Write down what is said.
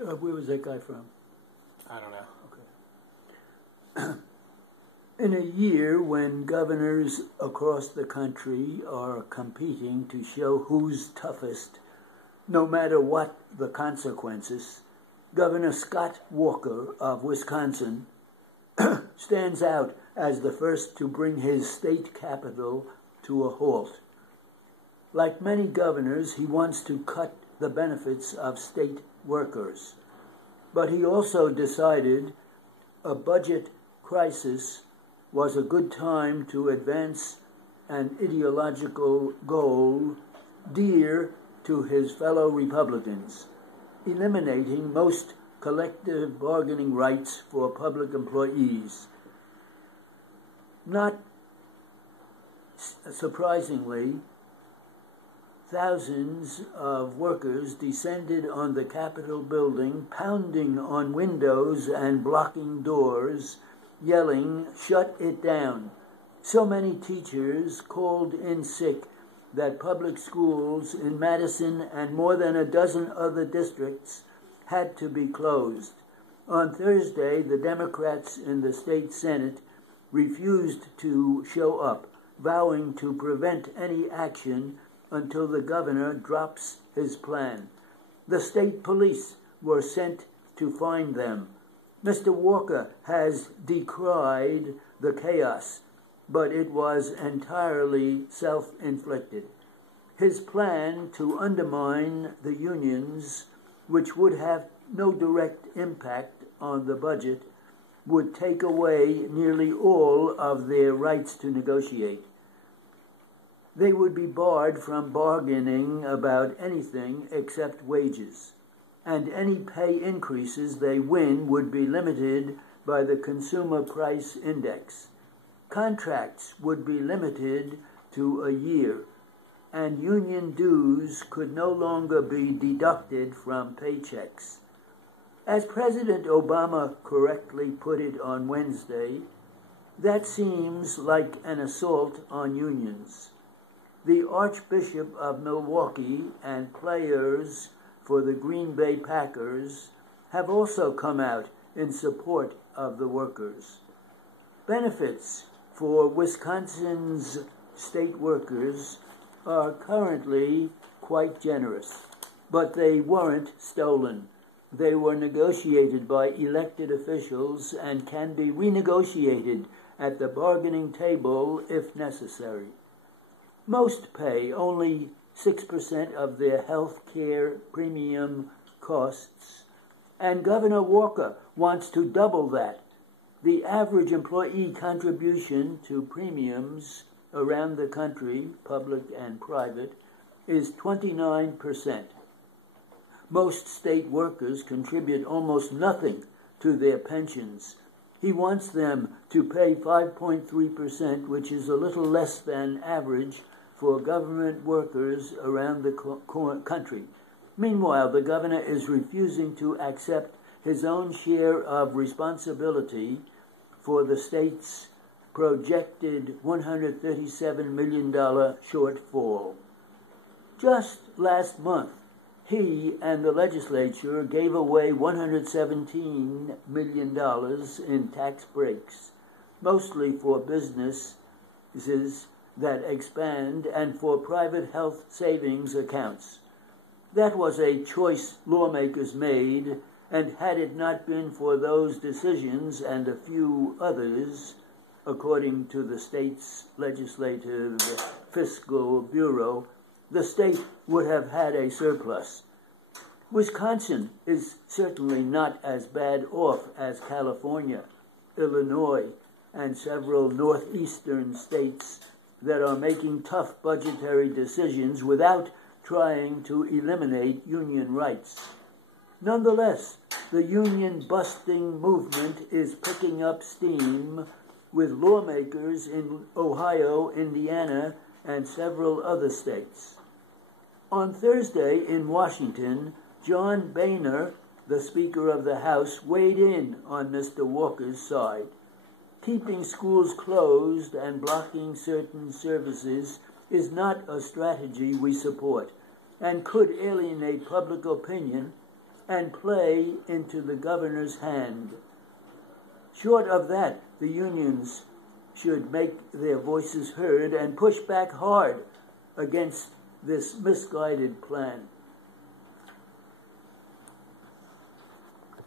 Where was that guy from? I don't know. Okay. In a year when governors across the country are competing to show who's toughest, no matter what the consequences, Governor Scott Walker of Wisconsin stands out as the first to bring his state capital to a halt. Like many governors, he wants to cut the benefits of state workers. But he also decided a budget crisis was a good time to advance an ideological goal dear to his fellow Republicans, eliminating most collective bargaining rights for public employees. Not surprisingly, thousands of workers descended on the Capitol building, pounding on windows and blocking doors, yelling, "Shut it down." So many teachers called in sick that public schools in Madison and more than a dozen other districts had to be closed. On Thursday, the Democrats in the state Senate refused to show up, vowing to prevent any action until the governor drops his plan. The state police were sent to find them. Mr. Walker has decried the chaos, but it was entirely self-inflicted. His plan to undermine the unions, which would have no direct impact on the budget, would take away nearly all of their rights to negotiate. They would be barred from bargaining about anything except wages, and any pay increases they win would be limited by the Consumer Price Index. Contracts would be limited to a year, and union dues could no longer be deducted from paychecks. As President Obama correctly put it on Wednesday, that seems like an assault on unions. The Archbishop of Milwaukee and players for the Green Bay Packers have also come out in support of the workers. Benefits for Wisconsin's state workers are currently quite generous, but they weren't stolen. They were negotiated by elected officials and can be renegotiated at the bargaining table if necessary. Most pay only 6% of their health care premium costs, and Governor Walker wants to double that. The average employee contribution to premiums around the country, public and private, is 29%. Most state workers contribute almost nothing to their pensions. He wants them to pay 5.3%, which is a little less than average for government workers around the country. Meanwhile, the governor is refusing to accept his own share of responsibility for the state's projected $137 million shortfall. Just last month, he and the legislature gave away $117 million in tax breaks, mostly for businesses that expand and for private health savings accounts. That was a choice lawmakers made, and had it not been for those decisions and a few others, according to the state's legislative fiscal bureau, the state would have had a surplus. Wisconsin is certainly not as bad off as California, Illinois, and several northeastern states that are making tough budgetary decisions without trying to eliminate union rights. Nonetheless, the union-busting movement is picking up steam with lawmakers in Ohio, Indiana, and several other states. On Thursday in Washington, John Boehner, the Speaker of the House, weighed in on Mr. Walker's side. Keeping schools closed and blocking certain services is not a strategy we support and could alienate public opinion and play into the governor's hand. Short of that, the unions should make their voices heard and push back hard against this misguided plan.